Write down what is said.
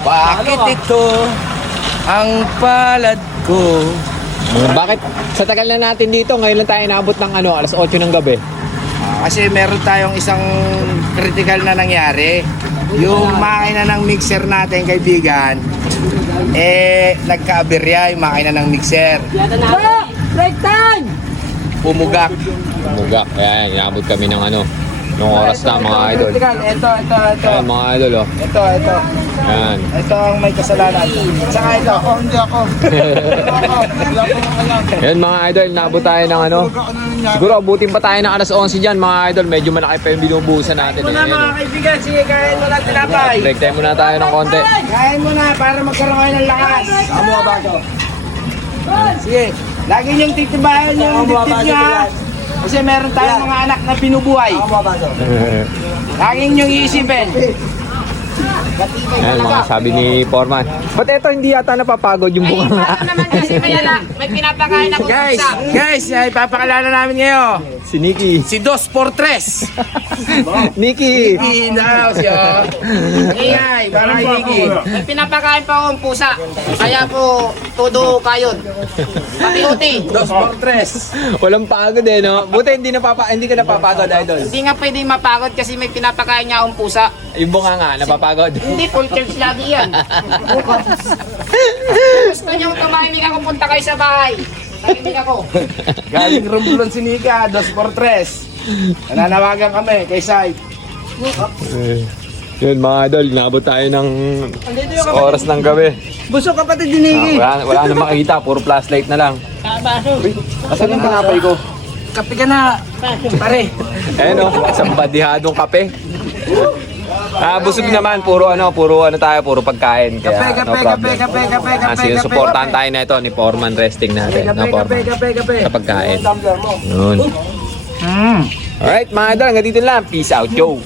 Bakit ito ang palad ko? Bakit? Sa tagal na natin dito, ngayon lang tayo inabot ng alas 8 ng gabi. Kasi meron tayong isang critical na nangyari. Yung makina ng mixer natin, kaibigan, nagka-aberya yung makina ng mixer. Break time! Pumugak. Bumugak. Kaya inabot kami ng nung oras na mga idol. Ito. Ayan mga idol oh. Ito. Ayan. Ito ang may kasalanan. Tsaka ito. Hindi ako. Ayan mga idol, inabot tayo ng siguro abutin pa tayo ng alas 11 dyan mga idol. Medyo malaki pa yung binubuhusan natin. Muna mga kaibigan, sige, kain mo lang tinapay. Break time muna tayo ng konti. Kain mo na para magkaroon kayo ng lakas. Amo ba ito? Sige, lagi niyong titibayan yung dibdib niyo ha. Kasi meron tayong mga anak na binubuhay. Lagi niyong iisipin. Ayan mga sabi ni Foreman. Ba't ito hindi yata napapagod yung bunga? Paano naman kasi may pinapakain ako Guys, ipapakilala namin ngayon. Si Nikki. Si Dos Portres. Nikki! Inaw siya. Ingay, parang Nikki. May pinapakain pa akong pusa. Kaya po, todo kayon. Pati-uti. Dos Portres. Walang pagod no? Buti hindi ka napapagod idol. Hindi nga pwedeng mapagod kasi may pinapakain niya akong pusa. Yung bunga nga, napapagod. Hindi, full church lagi yan. Gusto niyong tumahimik ako, punta kayo sa bahay. Tahimik ako. Galing Romblon si Nika, Dos Portres. Nananawagan kami kay Sai. Yun mga idol, nabot tayo ng oras ng gabi. Busog kapatid din Niki. Wala na makikita, puro flashlight na lang. Asan yung panapay ko? Kape ka na, pare. Ayun isang badihadong kape. Busog naman, puro tayo, puro pagkain. Kaya no problem. Sinusuportahan tayo na ito ni Foreman Resting natin. No Foreman. Sa pagkain. Yun. Alright mga idol, hanggang dito lang. Peace out, yo!